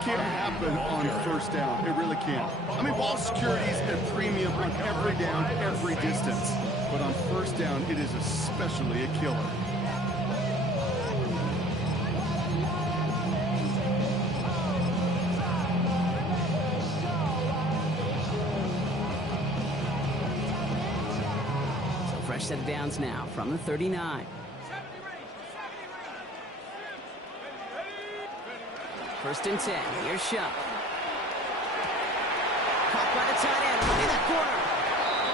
Can't happen on first down. It really can't. I mean, ball security is a premium on every down, every distance. But on first down, it is especially a killer. So fresh set of downs now from the 39. First and 10. Here's Shuck. Caught by the tight end. In that corner.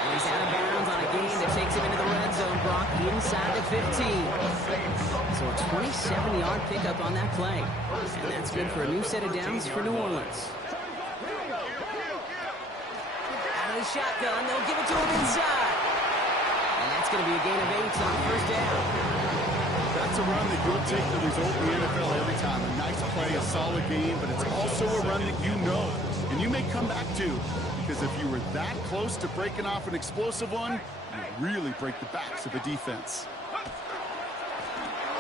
And he's out of bounds on a gain that takes him into the red zone. Brock inside the 15. So a 27-yard pickup on that play. And that's good for a new set of downs for New Orleans. Out of the shotgun. They'll give it to him inside. And that's going to be a gain of 8 on first down. That's a run that you'll take the result in the NFL every time. A nice play, a solid game, but it's also a run that you know and you may come back to, because if you were that close to breaking off an explosive one, you really break the backs of a defense.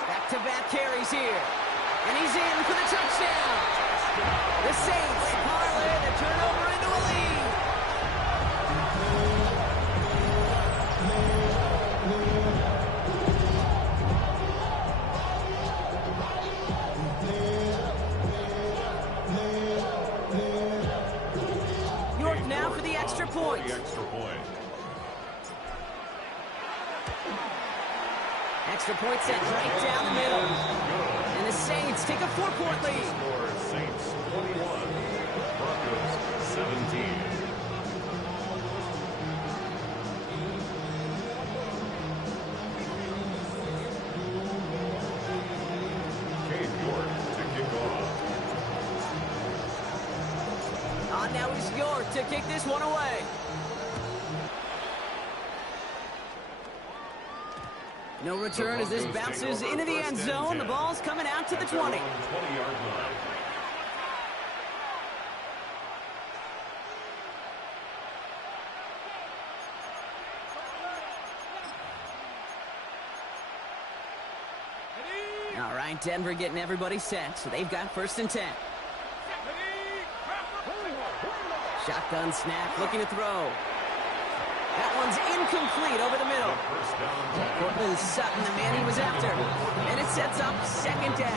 Back-to-back carries here, and he's in for the touchdown. The Saints parlay the turnover into a lead. Now for the extra point. Extra point set right down the middle. And the Saints take a 4-point lead. Saints 21, Broncos 17. Cade York to kick off. Now is York to kick this one away. No return as this bounces into the end zone. The ball's coming out to the 20. 20-yard line. All right, Denver getting everybody set, so they've got first and 10. Shotgun snap, looking to throw. That one's incomplete over the middle. Cortland Sutton, the man he was after. And it sets up second down.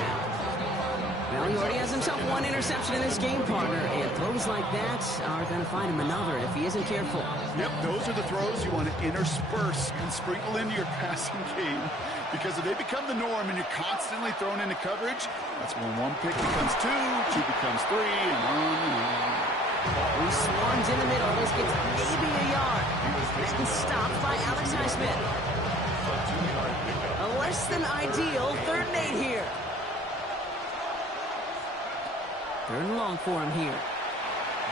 Well, he already has himself one interception in this game, partner. And throws like that are going to find him another if he isn't careful. Yep, those are the throws you want to intersperse and sprinkle into your passing game. Because if they become the norm and you're constantly thrown into coverage, that's when one pick becomes two becomes three, and on and on. He swarms in the middle. Almost gets maybe a yard. Then stopped by Alex Highsmith. A less than ideal 3rd and 8 here. 3rd and long for him here.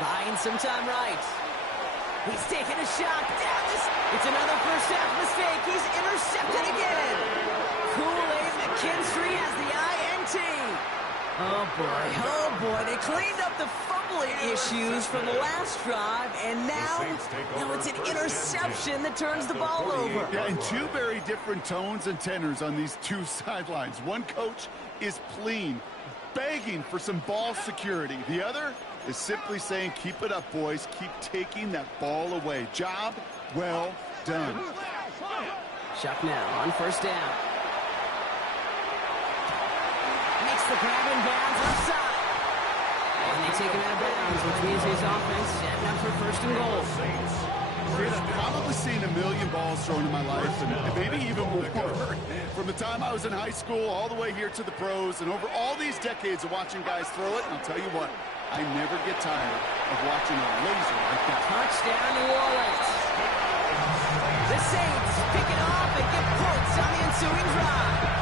Buying some time right. He's taking a shot down this. It's another first half mistake. He's intercepted again. Kool-Aid McKinstry has the INT. Oh boy, they cleaned up the fumbling issues from the last drive, and now it's an interception that turns the ball over. Yeah, and two very different tones and tenors on these two sidelines. One coach is pleading, begging for some ball security. The other is simply saying, keep it up, boys. Keep taking that ball away. Job well done. Shuck now on first down. Makes the grab in bounds outside. And they take him out of bounds, which means his offense setting up for first and goal. I've probably seen a million balls thrown in my life, and maybe even more. From the time I was in high school all the way here to the pros, and over all these decades of watching guys throw it, and I'll tell you what, I never get tired of watching a laser like that. Touchdown, New Orleans. The Saints pick it off and get points on the ensuing drive.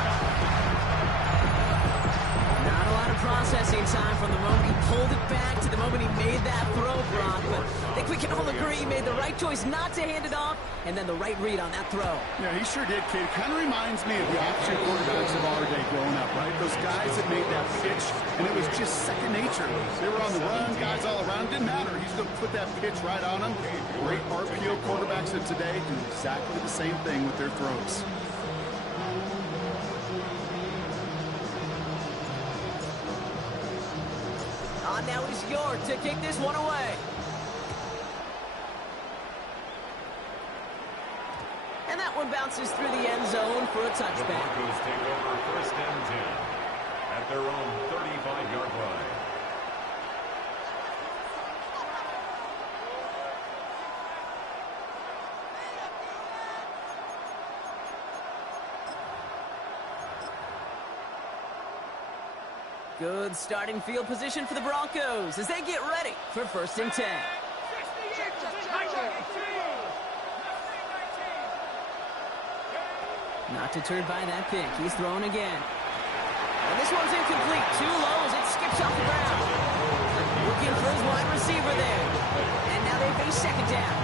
Not a lot of processing time from the moment he pulled it back to the moment he made that throw, Brock. But I think we can all agree he made the right choice not to hand it off, and then the right read on that throw. Yeah, he sure did, Kate. Kind of reminds me of the option quarterbacks of our day growing up, right? Those guys that made that pitch, and it was just second nature. They were on the run, guys all around. Didn't matter. He's going to put that pitch right on them. Great RPO quarterbacks of today do exactly the same thing with their throws. now is York to kick this one away. And that one bounces through the end zone for a The touchback. Broncos take over 1st and 10 at their own 35-yard line. Good starting field position for the Broncos as they get ready for 1st and 10. Not deterred by that pick. He's thrown again. And this one's incomplete. Too low as it skips off the ground. Looking for his wide receiver there. And now they face 2nd down.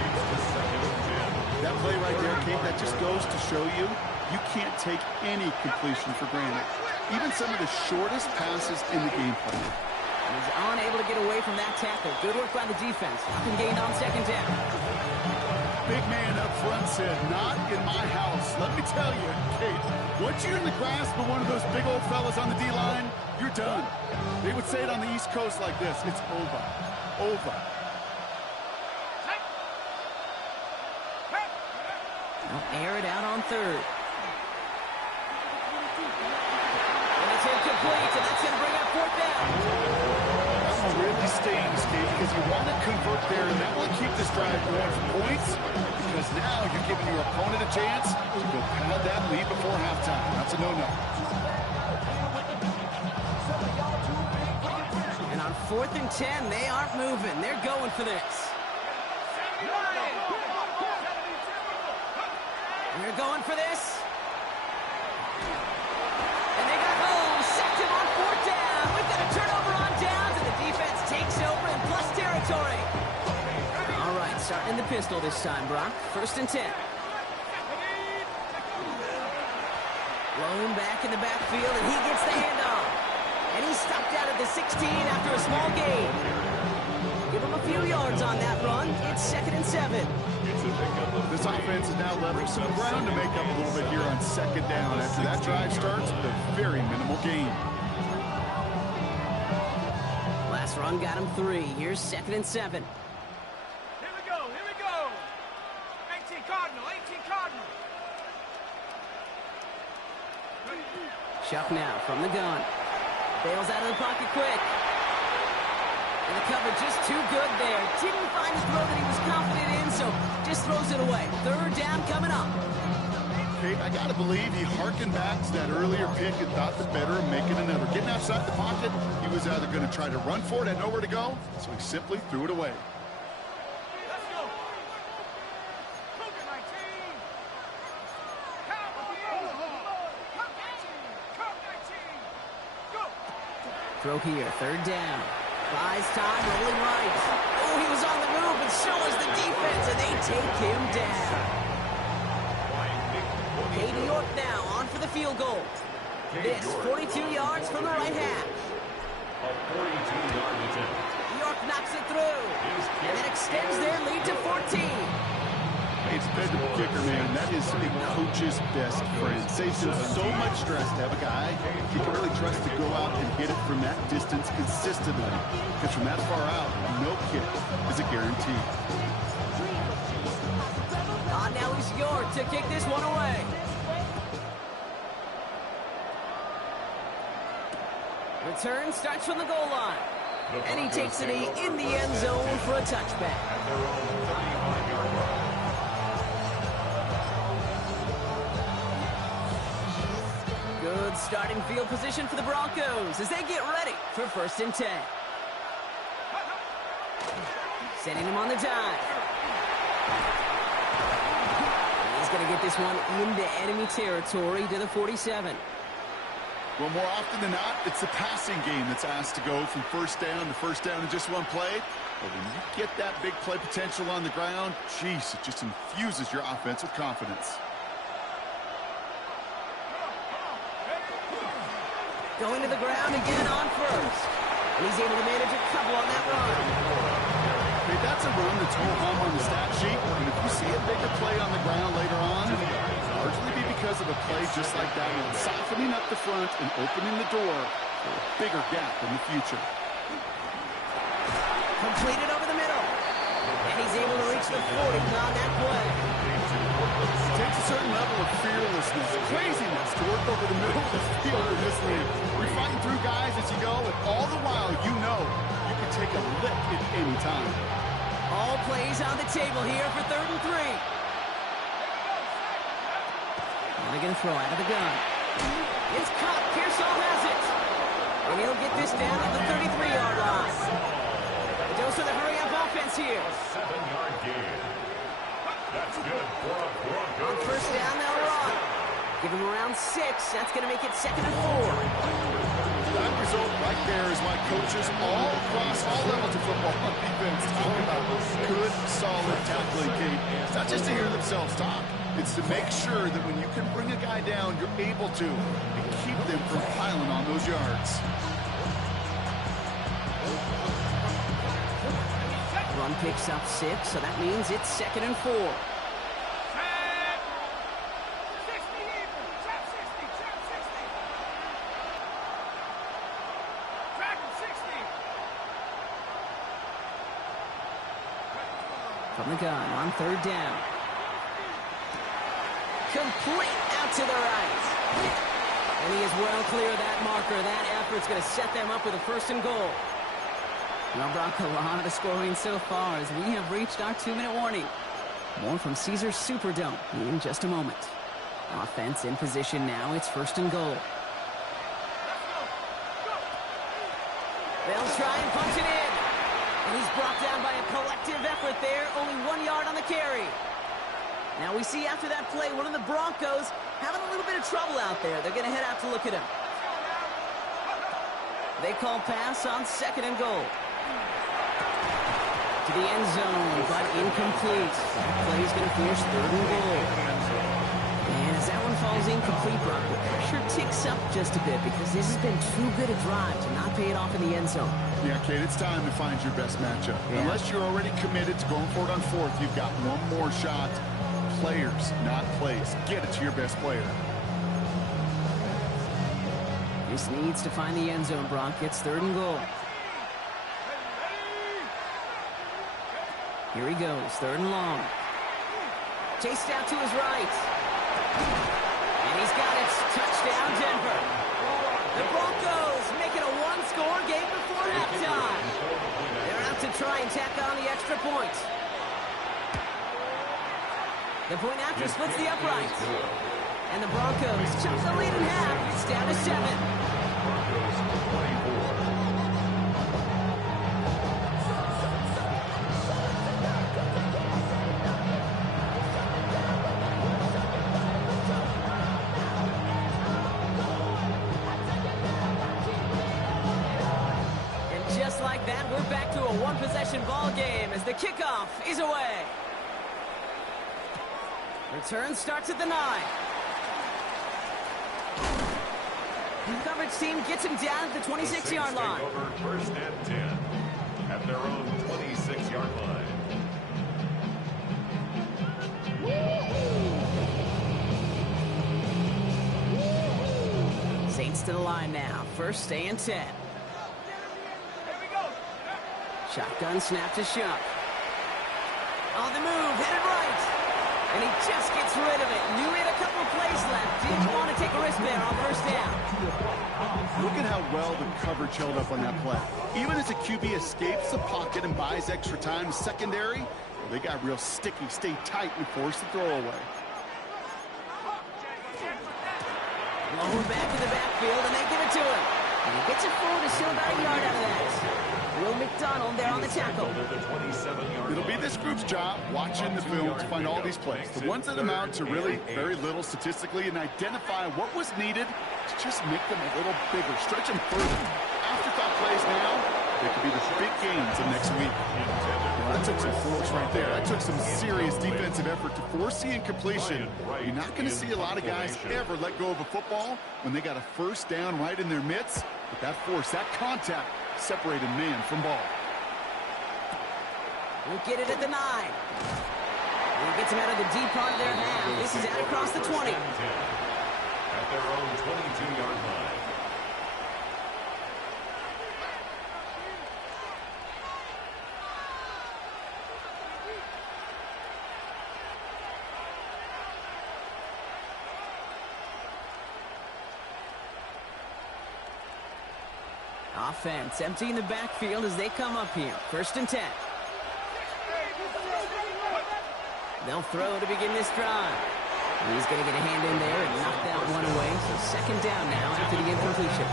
That play right there, Kate, that just goes to show you, you can't take any completion for granted. Even some of the shortest passes in the game plan. He's unable to get away from that tackle. Good work by the defense. Up and gained on 2nd down. Big man up front said, not in my house. Let me tell you, Kate, once you're in the grasp of one of those big old fellas on the D-line, you're done. They would say it on the East Coast like this, it's over. Over. They'll air it out on 3rd. And it's incomplete, and that's going to bring up 4th down. That one really stings, Kate, because you want to convert there, and that will keep this drive going for points, because now you're giving your opponent a chance to go pad that lead before halftime. That's a no-no. And on 4th and 10, they aren't moving. They're going for this. They're going for this. And they got home. Sacked him on 4th down. We've got a turnover on downs, and the defense takes over in plus territory. All right, starting in the pistol this time, Brock. 1st and 10. Blown back in the backfield, and he gets the handoff. And he's stopped out at the 16 after a small gain. Give him a few yards on that run. It's 2nd and 7. This offense is now leveling some ground to make up a little bit here on 2nd down after that drive starts with a very minimal gain. Last run got him 3. Here's 2nd and 7. Here we go, here we go. 18 Cardinal, 18 Cardinal. Chuck now from the gun. Bails out of the pocket quick. And the coverage just too good there. Didn't find the throw that he was confident in, so just throws it away. 3rd down coming up. Kate, I got to believe he harkened back to that earlier pick and thought the better of making another. Getting outside the pocket, he was either going to try to run for it, had nowhere to go, so he simply threw it away. Let's go. Cougar 19. Cowboy. Cougar 19. Cougar 19. Go. Throw here, 3rd down. Buys time, rolling right. Oh, he was on the move, and so was the defense, and they take him down. Katie York now on for the field goal. This 42 yards from the right hash. A 42-yard attempt. York knocks it through, and then extends their lead to 14. It's dependable kicker, man. That is a coach's best friend. Saves him so much stress to have a guy he can really trust to go out and hit it from that distance consistently. Because from that far out, no kick is a guarantee. Now he's York to kick this one away. Return starts from the goal line. And he takes it in the end zone for a touchback. At their own 35-yard line. Good starting field position for the Broncos as they get ready for 1st and 10. Sending him on the dive. He's going to get this one into enemy territory to the 47. Well, more often than not, it's the passing game that's asked to go from 1st down to 1st down in just one play. But when you get that big play potential on the ground, geez, it just infuses your offense with confidence. Going to the ground again on 1st. And he's able to manage a couple on that run. Hey, that's a run that's ho-hum on the stat sheet. And if you see a bigger play on the ground later on, largely be because of a play just like that one, softening up the front and opening the door for a bigger gap in the future. Completed over the middle. And he's able to reach the 40 on that play. It takes a certain level of fearlessness, craziness to work over the middle of the field in this league. You're fighting through guys as you go, and all the while you know you can take a lick at any time. All plays on the table here for 3rd and 3. Now they're going to throw out of the gun. It's caught. Pearsall has it. And he'll get this down at the 33-yard line. A dose of the hurry-up offense here. A 7-yard gain. That's good for a Bronco. On 1st down, they'll run. Give him around 6. That's going to make it 2nd and 4. That result right there is why coaches all across all levels of football on defense talk about good, solid tackling, Kate. It's not just to hear themselves talk. It's to make sure that when you can bring a guy down, you're able to and keep them from piling on those yards. Run picks up 6, so that means it's 2nd and 4. From the gun on 3rd down. Complete out to the right. And he is well clear of that marker. That effort's going to set them up with a 1st and goal. Well, Brock, a lot of scoring so far as we have reached our 2-minute warning. More from Caesars Superdome in just a moment. Offense in position now. It's 1st and goal. They'll try and punch it in. And he's brought down by a collective effort there. Only 1 yard on the carry. Now we see after that play, one of the Broncos having a little bit of trouble out there. They're going to head out to look at him. They call pass on 2nd and goal. To the end zone, but incomplete. That play is going to finish 3rd and goal. And as that one falls incomplete, Brock, the pressure ticks up just a bit because this has been too good a drive to not pay it off in the end zone. Yeah, Kate, it's time to find your best matchup. Yeah. Unless you're already committed to going for it on 4th, you've got one more shot. Players, not plays. Get it to your best player. This needs to find the end zone, Brock. It's 3rd and goal. Here he goes, 3rd and long. Chased out to his right. And he's got it. Touchdown, Denver. The Broncos make it a 1-score game before halftime. They're out to try and tack on the extra point. The point after splits the uprights. And the Broncos chop the lead in half. It's down to 7. Broncos 24. And just like that, we're back to a one-possession ball game as the kickoff is away. Return starts at the 9. The coverage team gets him down at the 26-yard line. Over 1st and 10 at their own 26-yard line. Saints to the line now. 1st and 10. Shotgun snap to Shuck. On the move, headed right. And he just gets rid of it. Knew he had a couple of plays left. Didn't want to take a risk there on 1st down. Look at how well the coverage held up on that play. Even as a QB escapes the pocket and buys extra time, secondary, they got real sticky, stay tight, and force the throw away. Low back in the backfield, and they give it to him. And he gets it forward, is still about a yard out of that. Will McDonald there on the tackle. It'll be this group's job watching the film to find all these plays. The ones that amount to really very little statistically and identify what was needed to just make them a little bigger, stretch them further. Afterthought plays now, they could be the big games of next week. Well, that took some force right there. That took some serious defensive effort to force the incompletion. You're not going to see a lot of guys ever let go of a football when they got a 1st down right in their midst. But that force, that contact, separated man from ball. We'll get it at the 9. He gets him out of the deep part of their half. This is out across the 20. At their own 22-yard line. offense, emptying the backfield as they come up here. 1st and 10. They'll throw to begin this drive. He's going to get a hand in there and knock that one away. So 2nd down now after the incompletion.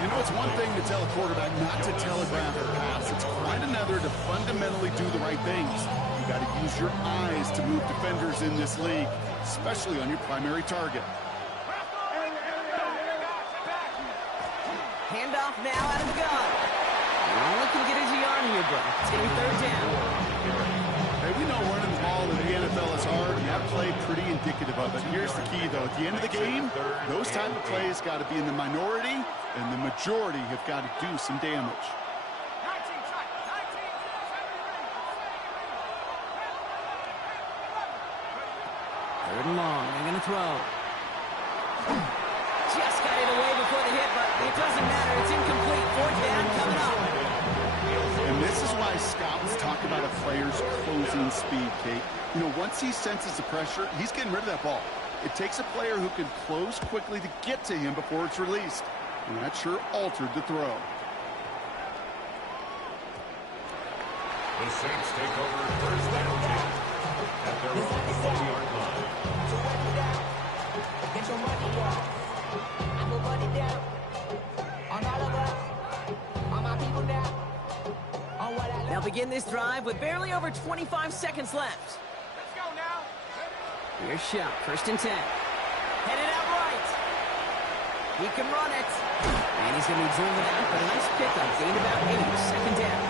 You know, it's one thing to tell a quarterback not to telegraph a pass. It's quite another to fundamentally do the right things. You got to use your eyes to move defenders in this league, especially on your primary target. Handoff now out of the gun. All can get his yard here, bro. It's going to be 3rd down. Hey, we know running the ball in the NFL is hard, and that play pretty indicative of it. Here's the key, though. At the end of the game, those type of plays got to be in the minority, and the majority have got to do some damage. 3rd and long. They're going to throw. Just got it away before the hit, but it doesn't matter. It's incomplete. 4th down coming up. And this is why scouts talk about a player's closing speed, Kate. You know, once he senses the pressure, he's getting rid of that ball. It takes a player who can close quickly to get to him before it's released. And that sure altered the throw. The Saints take over 1st and 10 at their own 40-yard line. Get your money up. I put money down on all of us, on my people now. On what I They'll begin this drive with barely over 25 seconds left. Let's go now. Here's Shuck, 1st and 10. Headed out right. He can run it. And he's going to be driven out, but a nice pickup. Gained about 8. 2nd down.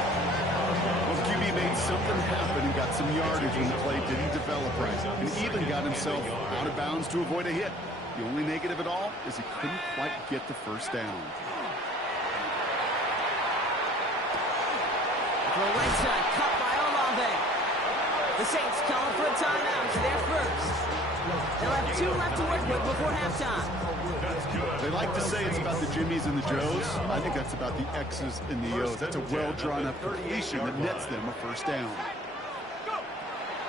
Well, the QB made something happen and got some yardage when the play didn't develop right. And even got himself out of bounds to avoid a hit. The only negative at all is he couldn't quite get the 1st down. For a right side, cut by Olave. The Saints calling for a timeout. They're first. They'll have 2 left to work with before halftime. They like to say it's about the Jimmies and the Joes. I think that's about the X's and the O's. That's a well-drawn-up completion that nets them a 1st down.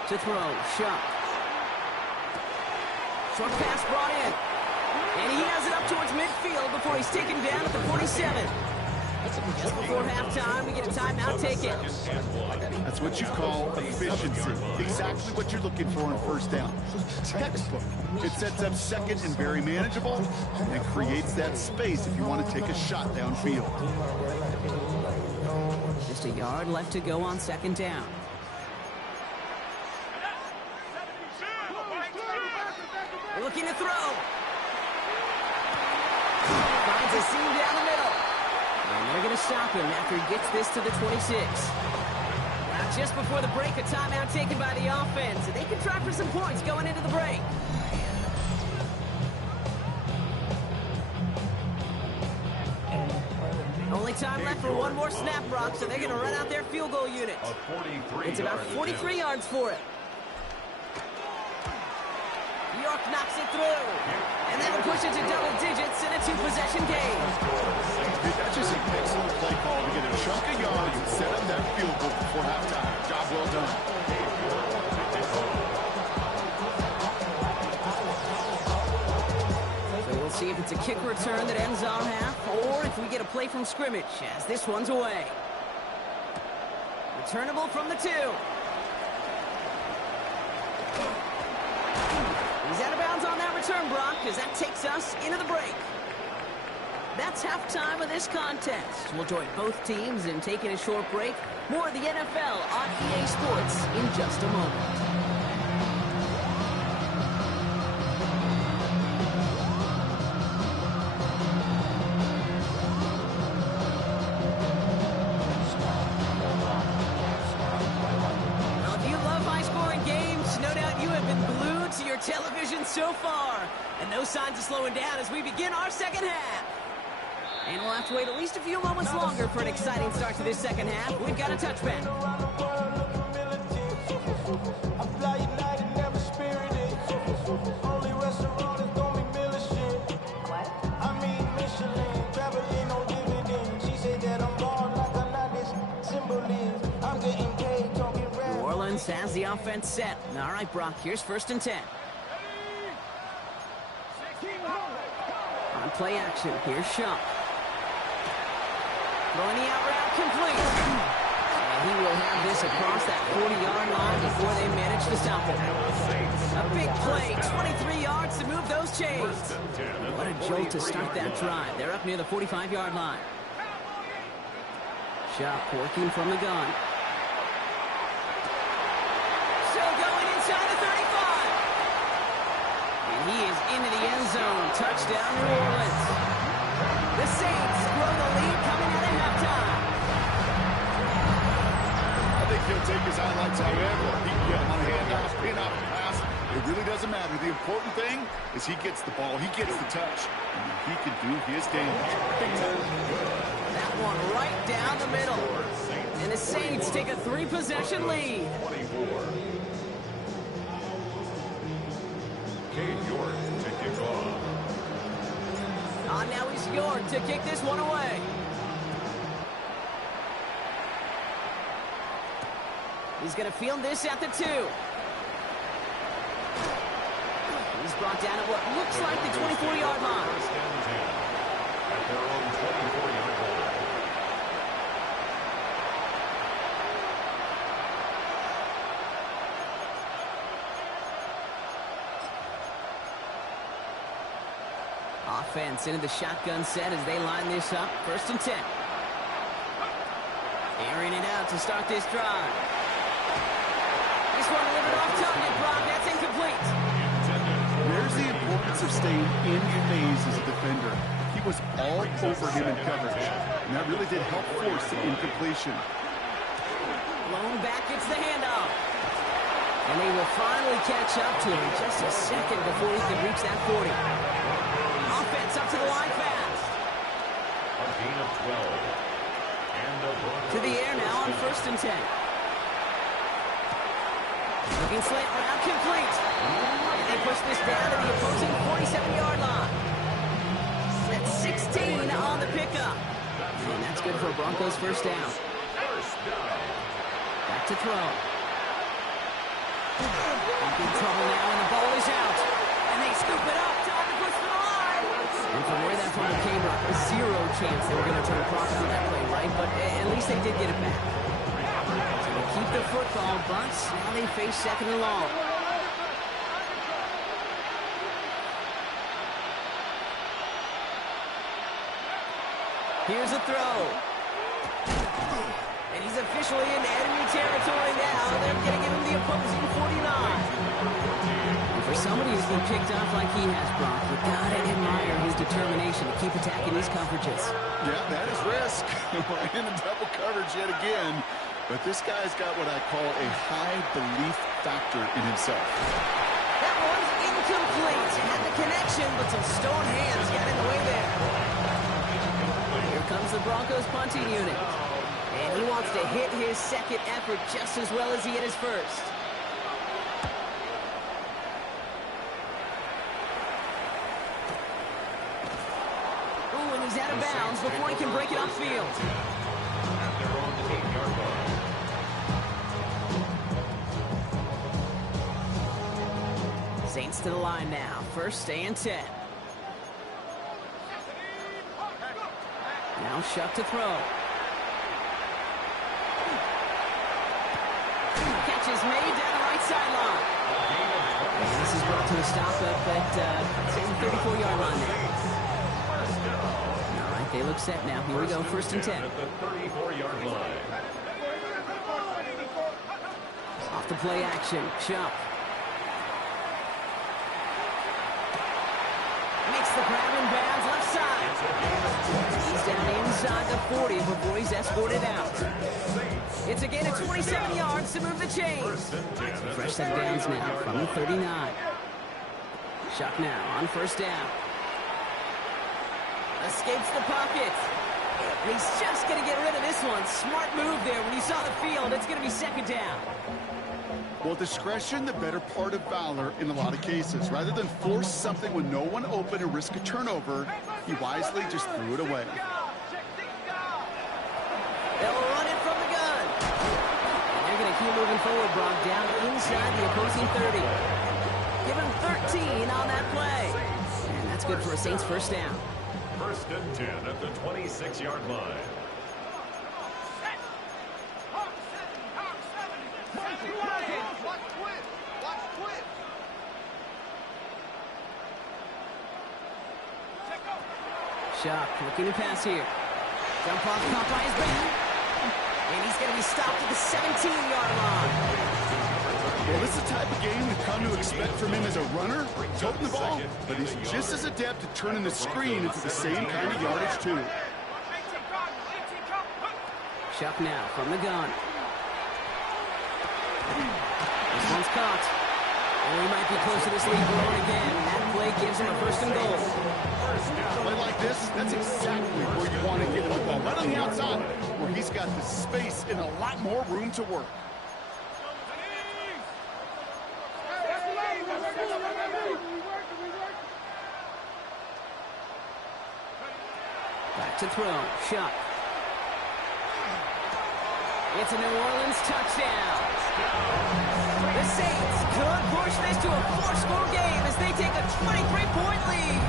To throw, Shuck. Short pass brought in. And he has it up towards midfield before he's taken down at the 47. Just before halftime, we get a timeout taken. That's what you call efficiency. Exactly what you're looking for in 1st down. Textbook. It sets up 2nd and very manageable, and it creates that space if you want to take a shot downfield. Just a yard left to go on 2nd down. They're looking to throw. Finds a seam down the middle. And they're going to stop him after he gets this to the 26. Now, just before the break, a timeout taken by the offense. And they can try for some points going into the break. Only time left for one more snap, Brock, so they're going to run out their field goal unit. It's about 43 yards for it. York knocks it through. And that'll push it to double digits in a 2-possession game. That's just an excellent play call to get a chunk of yards and set up that field goal before halftime. Job well done. So we'll see if it's a kick return that ends our half, or if we get a play from scrimmage as this one's away. Returnable from the 2. He's out of bounds on that return, Brock, because that takes us into the break. That's halftime of this contest. We'll join both teams in taking a short break. More of the NFL on EA Sports in just a moment. Television so far, and no signs of slowing down as we begin our 2nd half. And we'll have to wait at least a few moments longer for an exciting start to this 2nd half. We've got a touchback. New Orleans has the offense set. All right, Brock, here's 1st and 10. On play action, here's Shuck. Throwing the out route complete. And he will have this across that 40-yard line before they manage to stop him. A big play, 23 yards to move those chains. What a jolt to start that drive. They're up near the 45-yard line. Shuck working from the gun. Still going inside the 35. And he is into the end zone. Touchdown, New Orleans. The Saints grow the lead coming out of halftime. I think he'll take his highlights however. He can get him on a handoff, pin off, pass. It really doesn't matter. The important thing is he gets the ball. He gets the touch. And he can do his damage. Big time. That one right down the middle. And the Saints take a 3-possession lead. 24. Cade York to kick off. Now he's York to kick this one away. He's going to field this at the 2. He's brought down at what looks like the 24-yard line. First and 10 at their own 24-yard line. Offense into the shotgun set as they line this up. First and 10. Airing it out to start this drive. This one delivered off target, Brock. That's incomplete. There's the importance of staying in phase as a defender. He was all over him in coverage, and that really did help force the incompletion. Blown back gets the handoff. And they will finally catch up to him just a second before he can reach that 40. Offense up to the line fast. A gain of 12. And the Broncos To the air now on first and 10. Looking slant route complete. And they push this down to the opposing 47-yard line. That's 16 on the pickup. And that's good for a Broncos first down. first down. Back to throw. In big trouble now, and the ball is out. And they scoop it up. Time to push for the line. And from where that fumble came up, a 0 chance they were going to turn a profit on that play, right? But at least they did get it back. So they keep the football, but now they face second and long. Here's a throw. And he's officially in enemy territory now. They're going to give him the opposing 49. And for somebody who's been kicked off like he has, Brock, you gotta admire his determination to keep attacking these coverages. Yeah, that is risk. In the double coverage yet again. But this guy's got what I call a high belief factor in himself. That one's incomplete. Had the connection, but some stone hands got in the way there. Here comes the Broncos punting unit. And he wants to hit his second effort just as well as he hit his first. Ooh, and he's out of bounds before he can break it upfield. At their own 8-yard line. Saints to the line now. First and 10. Now Shuck to throw. Catch is made down the right sideline. And this is brought to a stop up at the 34-yard line there. All right, they look set now. Here we go, first and 10. At the 34-yard line. Off the play action, Shuck. Makes the grab in bounds left side. He's down inside the 40 before he's escorted out. It's a gain of 27 yards to move the chains. Fresh set of downs now from the 39. Shuck now on first down. Escapes the pocket. And he's just going to get rid of this one. Smart move there. When you saw the field, it's going to be second down. Well, discretion, the better part of valor in a lot of cases. Rather than force something with no one open and risk a turnover, he wisely just threw it away. They'll run it from the gun. And they're going to keep moving forward, Brock, down inside the opposing 30. Give him 13 on that play. And that's good for a Saints first down. First and 10 at the 26-yard line. Shock looking to pass here. Jump off caught by his back. And he's going to be stopped at the 17-yard line. Well, this is the type of game we've come to expect from him as a runner, toting the ball, but he's just as adept at turning the screen into the same kind of yardage, too. 18 Cardinal, 18 Cardinal. Shock now from the gun. This one's caught. And we might be close to this lead growing again. That play gives him a first and goal. A play like this, that's exactly where you want to get him the ball. Right on the outside, where he's got the space and a lot more room to work. Back to throw. Shock. It's a New Orleans touchdown. The Saints could push this to a 4-score game as they take a 23-point lead.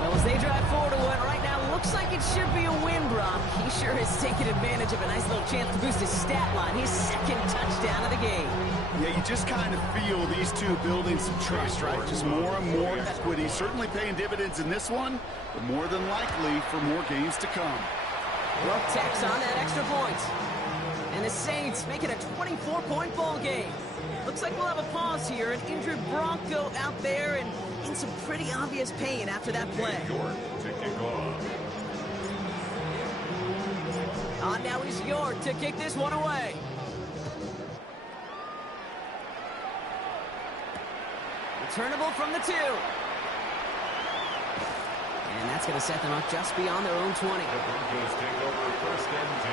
Well, as they drive forward to what right now looks like it should be a win, Brock. He sure has taken advantage of a nice little chance to boost his stat line. His second touchdown of the game. Yeah, you just kind of feel these two building some trust, right? Just more and more equity. Certainly paying dividends in this one, but more than likely for more games to come. Well, tacks on that extra point. And the Saints make it a 24-point ball game. Looks like we'll have a pause here. An injured Bronco out there and in some pretty obvious pain after that play. York to kick off. On now is York to kick this one away. Returnable from the 2. And that's going to set them up just beyond their own 20. The Broncos take over first and 10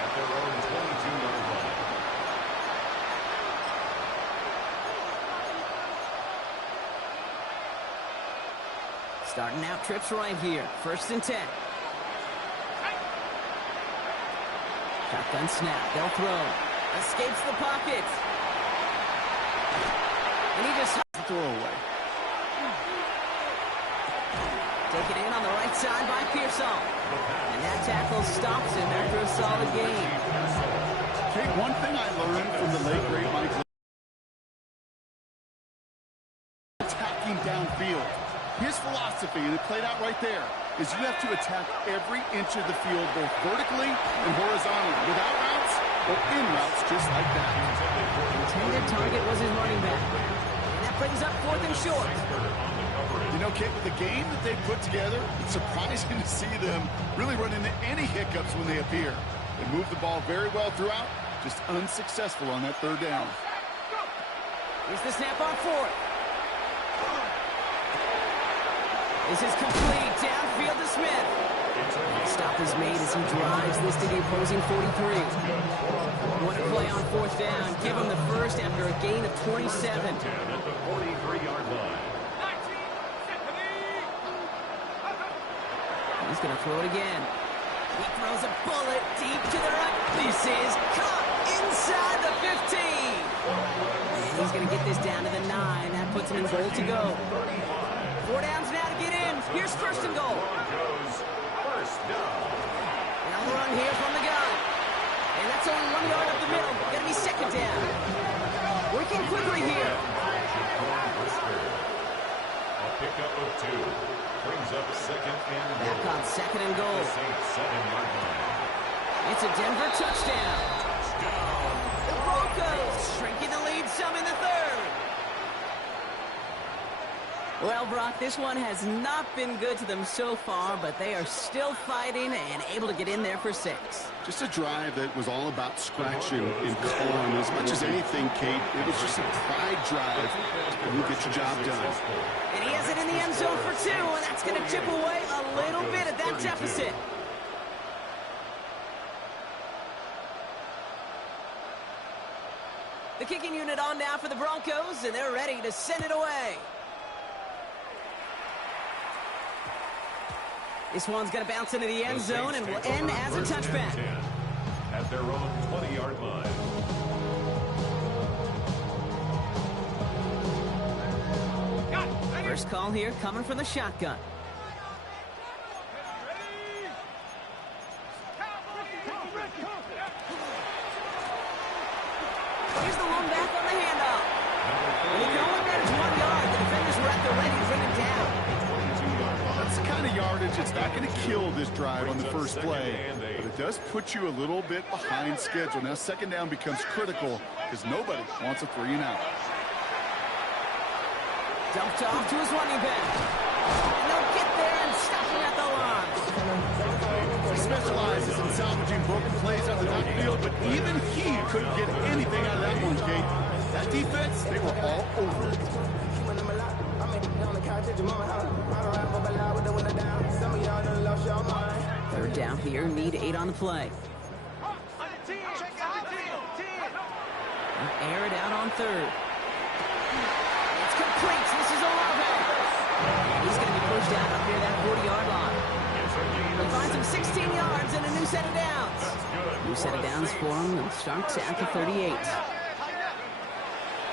at their own 22-yard line. Starting out trips right here. First and 10. Shotgun snap. They'll throw. Escapes the pocket. And he just Throw away. take it in on the right side by Pearsall. And that tackle stops him after a solid game. Okay, one thing I learned from the late great Mike Lee, attacking downfield. His philosophy, and it played out right there, is you have to attack every inch of the field, both vertically and horizontally, without routes or in routes, just like that. Intended target was his running back. And that brings up 4th and short. You know, Kate, with the game that they put together, it's surprising to see them really run into any hiccups when they appear. They move the ball very well throughout, just unsuccessful on that third down. Here's the snap on 4th. This is complete. Downfield to Smith. Stop is made as he drives this to the opposing 43. What a play on 4th down. Give him the first after a gain of 27. At the 43-yard line. He's going to throw it again. He throws a bullet deep to the right. This is caught inside the 15. And he's going to get this down to the 9. That puts him in goal to go. 4 downs now to get in. Here's first and goal. First down. Now the run here from the gun. And that's only 1 yard up the middle. Going to be second down. Working quickly here. A pickup of 2. Brings up second and goal. Back on second and goal. The Saints 7-yard line. It's a Denver touchdown. The Broncos shrinking the lead some in the 3rd. Well, Brock, this one has not been good to them so far, but they are still fighting and able to get in there for 6. Just a drive that was all about scratching and clawing. As much as anything, Kate, it was just a pride drive. You get your job done. And he has it in the end zone for 2, and that's going to chip away a little bit at that deficit. The kicking unit on now for the Broncos, and they're ready to send it away. This one's going to bounce into the end zone and will end as a touchback. At their own 20-yard line. First call here coming from the shotgun. Here's the one back on the handoff. And he can only manage 1 yard. The defenders were at the ready to bring him down. the kind of yardage, it's not going to kill this drive on the first play, but it does put you a little bit behind schedule. Now, second down becomes critical because nobody wants a 3-and-out. Dumped off to his running back. And they'll get there and stop him at the line. He specializes in salvaging broken plays out of the backfield, but even he couldn't get anything out of that one, Kate. That defense, they were all over it. Third down here, need 8 on the play. Air it out on third. It's complete. This is Olave. And he's going to be pushed out up near that 40-yard line. He finds him 16 yards and a new set of downs. New set of downs for him and starts at the 38.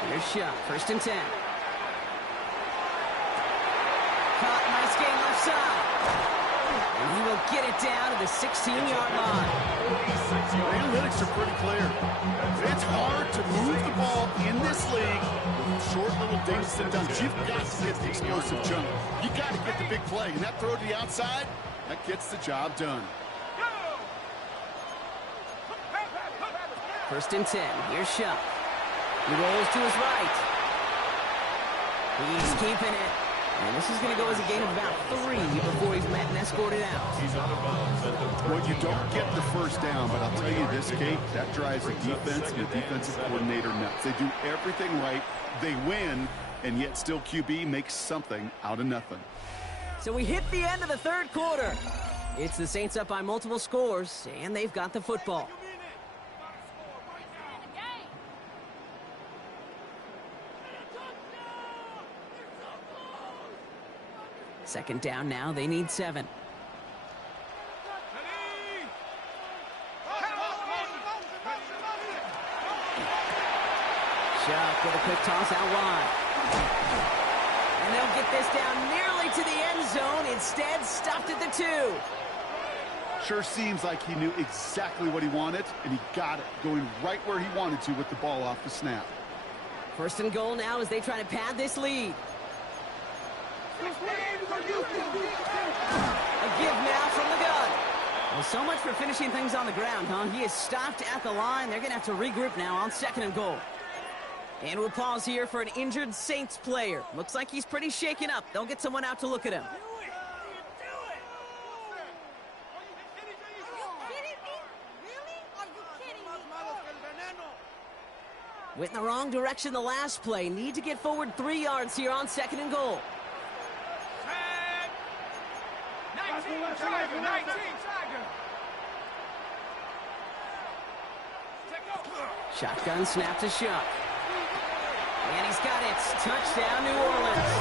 Here's Shuck, 1st and 10. Caught, nice game left side. And he will get it down to the 16-yard line. The analytics are pretty clear. It's hard to move the ball in this league with short little dinks and dunks. You've got to get the explosive jump. You got to get the big play. And that throw to the outside, that gets the job done. 1st and 10. Here's Shuck. He rolls to his right. He's keeping it. And this is going to go as a gain of about 3 before he's met and escorted out. Well, you don't get the first down, but I'll tell you this, Kate, that drives the defense and the defensive coordinator nuts. They do everything right. They win, and yet still QB makes something out of nothing. So we hit the end of the third quarter. It's the Saints up by multiple scores, and they've got the football. Second down now, they need 7. Shuck with a quick toss out wide. And they'll get this down nearly to the end zone. Instead, stopped at the 2. Sure seems like he knew exactly what he wanted, and he got it, going right where he wanted to with the ball off the snap. 1st and goal now as they try to pad this lead. A give now from the gun. Well, so much for finishing things on the ground, huh? He is stopped at the line. They're going to have to regroup now on 2nd and goal. And we'll pause here for an injured Saints player. Looks like he's pretty shaken up. They'll get someone out to look at him. Went in the wrong direction the last play. Need to get forward 3 yards here on 2nd and goal. 19, Tiger, 19, Tiger. Shotgun snap to Shuck. And he's got it. Touchdown, New Orleans.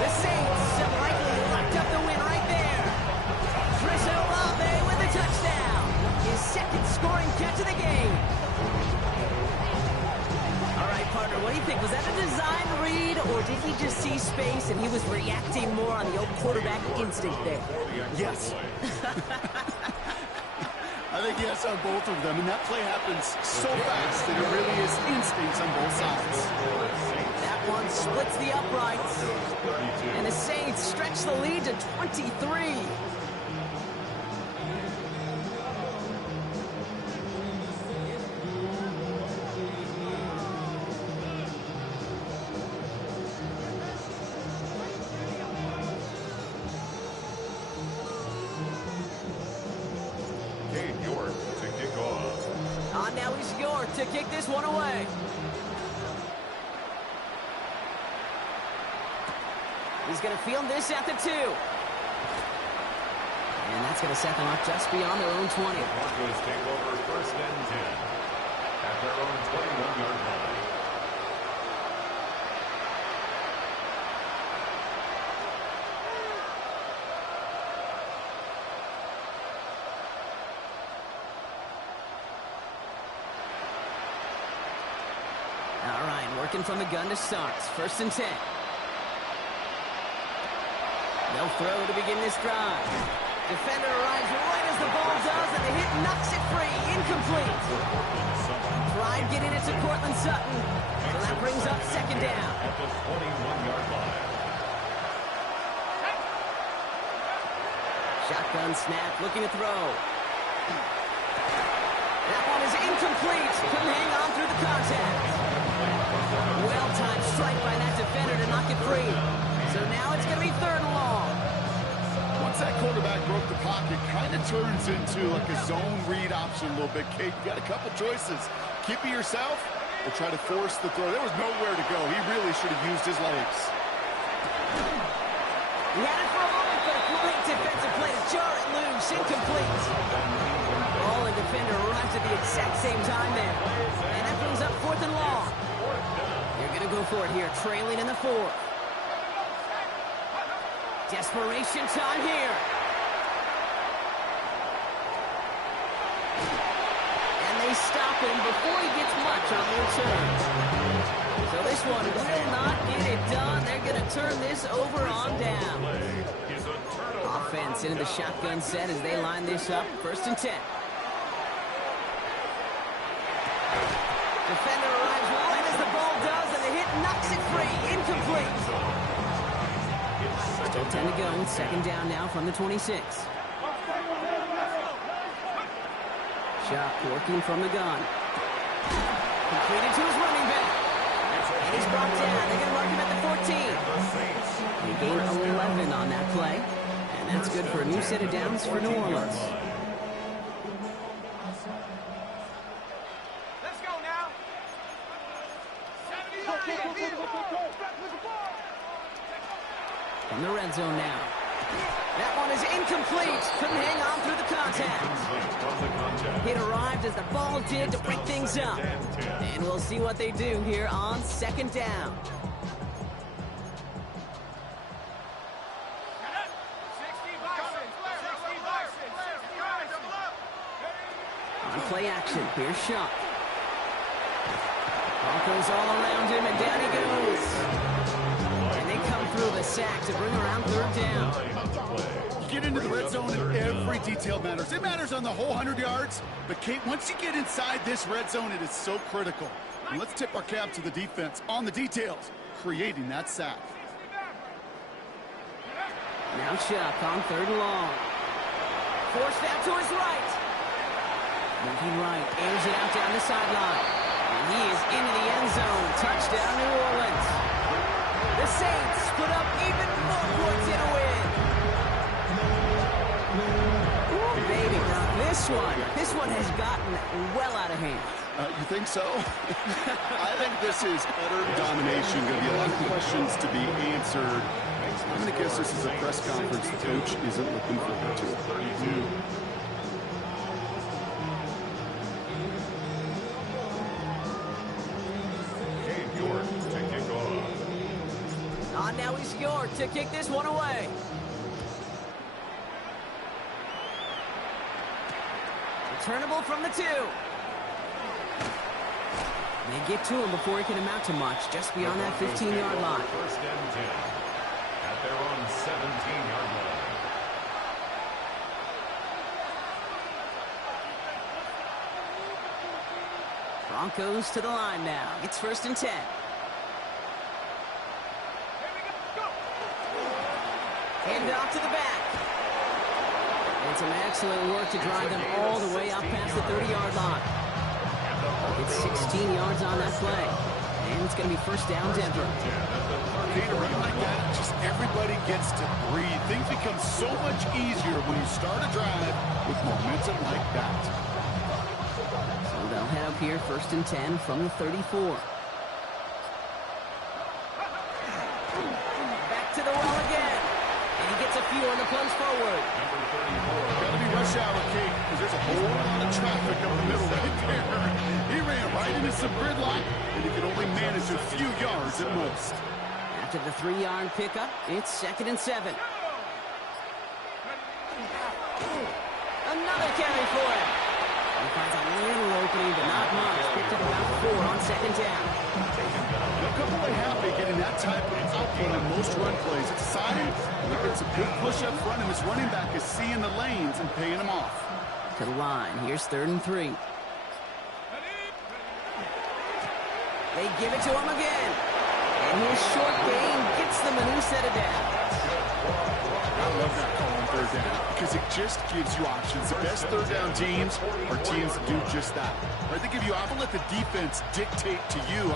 The Saints have likely locked up the win right there. Chris Olave with the touchdown. His 2nd scoring catch of the game. All right, partner, what do you think? Was that a design read, or did he just see space and he was reacting more on the old quarterback instinct there? Yes. I think yes on both of them, and that play happens so fast that it really is instincts on both sides. That one splits the uprights, and the Saints stretch the lead to 23. To kick this one away. He's going to field this at the 2. And that's going to set them up just beyond their own 20. The Broncos take over 1st and 10 at their own 21-yard line. All right, working from the gun to start. 1st and 10. They'll throw to begin this drive. Defender arrives right as the ball does, and the hit knocks it free. Incomplete. Tried getting it to Cortland Sutton. So that brings up 2nd down. At the 21-yard line. Shotgun snap, looking to throw. That one is incomplete. Couldn't hang on through the contact. Well-timed strike by that defender to knock it free. So now it's going to be 3rd and long. Once that quarterback broke the pocket, kind of turns into like a zone read option a little bit. Kate, you got a couple choices. Keep it yourself or try to force the throw. There was nowhere to go. He really should have used his legs. He had it for a moment, but a great defensive play to jar it loose, incomplete. Ball and defender arrives at the exact same time there. And that brings up 4th and long. They're going to go for it here, trailing in the 4th. Desperation time here. And they stop him before he gets much on the return. So this one will not get it done. They're going to turn this over on down. Offense into the shotgun set as they line this up. 1st and 10. Defender arrives right as the ball does, and the hit knocks it free. Incomplete. Still 10 to go. 2nd down now from the 26. Shot working from the gun. Completed to his running back. And he's brought down. They're going to mark him at the 14. They gain 11 on that play. And that's good for a new set of downs for New Orleans. Let's go now. From the red zone now. That one is incomplete. Couldn't hang on through the contact. It arrived as the ball did to break things up. And we'll see what they do here on 2nd down. On play action, here's Shuck. Ball goes all around him, and down he goes. And they come through the sack to bring around 3rd down. You get into the red zone and every detail matters. It matters on the whole 100 yards. But, Kate, once you get inside this red zone, it is so critical. And let's tip our cap to the defense on the details, creating that sack. Now Shuck on 3rd and long. Forced out to his right. Moving right, airs it out down the sideline. And he is into the end zone. Touchdown, New Orleans. The Saints put up even more points in a win. Ooh, baby, now this one has gotten well out of hand. You think so? I think this is utter domination. Going to be a lot of questions to be answered. I'm going to guess this is a press conference the coach isn't looking forward to. 32. Now he's York to kick this one away. Returnable from the 2. They get to him before he can amount to much, just beyond that 15-yard line. 1st and 10 at their own 17-yard line. Broncos to the line now. It's 1st and 10. Hand off to the back. And some excellent work to drive them all the way up past the 30-yard line. It's 16 yards on that play. And it's going to be 1st down, Denver. Kate, a run like that, just everybody gets to breathe. Things become so much easier when you start a drive with momentum like that. So they'll head up here, 1st and 10 from the 34. Back to the well again. And he gets a few on the punch forward. Gotta be rush hour, Kate, because there's a whole lot of traffic up the middle right there. He ran right into some gridlock, and he could only manage a few yards at most. After the 3-yard pickup, it's 2nd and 7. Another carry for him. He finds a little opening, but not much. Picked up about 4 on 2nd down. They'll come away happy getting that type of output on most run plays. It's a sign that it's a big push up front, and this running back is seeing the lanes and paying them off. To the line. Here's 3rd and 3. They give it to him again. And his short game gets them a new set of downs. I love that call on third down because it just gives you options. The best third down teams are teams that do just that. Right? They give you options. Let the defense dictate to you.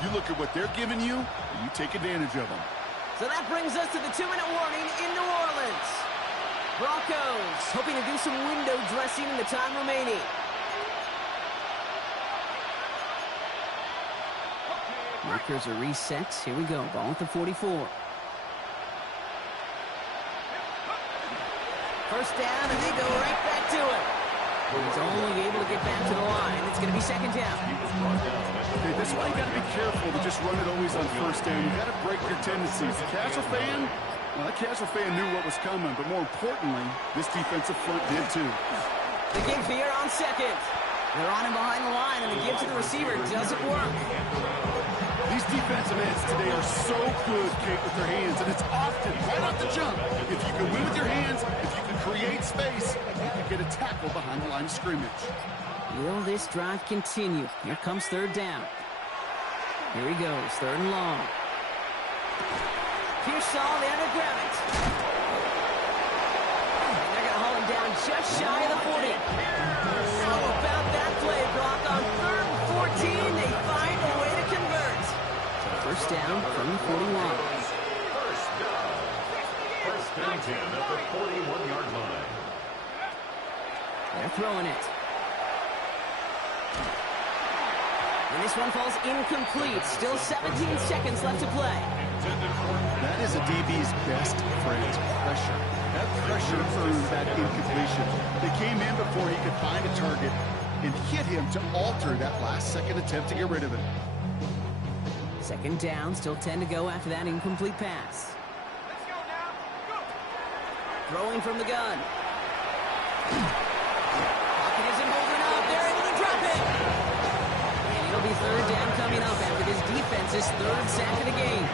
You look at what they're giving you, and you take advantage of them. So that brings us to the 2-minute warning in New Orleans. Broncos hoping to do some window dressing in the time remaining. Markers are reset. Here we go. Ball at the 44. First down, and they go right back to it. He's only able to get back to the line. It's going to be second down. Okay, that's why you got to be careful to just run it always on first down. You got to break your tendencies. The casual fan, well, that casual fan knew what was coming, but more importantly, this defensive front did too. The give here on second. They're on him behind the line, and the give to the receiver doesn't work. These defensive ends today are so good, Kate, with their hands, and it's often right off the jump. If you can win with your hands, if you can create space, you can get a tackle behind the line of scrimmage. Will this drive continue? Here comes third down. Here he goes, third and long. Pearsall there to grab it. And they're going to haul him down just shy of the 40. How about that play, Brock? On 3rd and 14, they find a way to convert. So first down from the 41. First down 10 at the 41-yard line. They're throwing it. And this one falls incomplete. Still 17 seconds left to play. That is a DB's best phrase, pressure. That pressure earned that incompletion. They came in before he could find a target and hit him to alter that last-second attempt to get rid of it. Second down, still 10 to go after that incomplete pass. Let's go now. Go. Throwing from the gun. Pocket isn't holding up. They're able to drop it. And it'll be third down coming up after this defense's third sack of the game.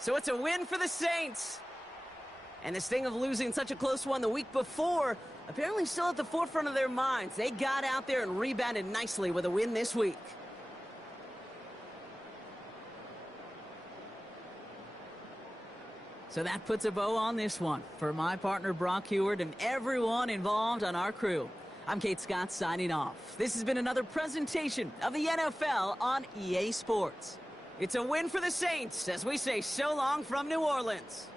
So it's a win for the Saints. And this thing of losing such a close one the week before, apparently still at the forefront of their minds. They got out there and rebounded nicely with a win this week. So that puts a bow on this one. For my partner Brock Huard and everyone involved on our crew, I'm Kate Scott signing off. This has been another presentation of the NFL on EA Sports. It's a win for the Saints as we say so long from New Orleans.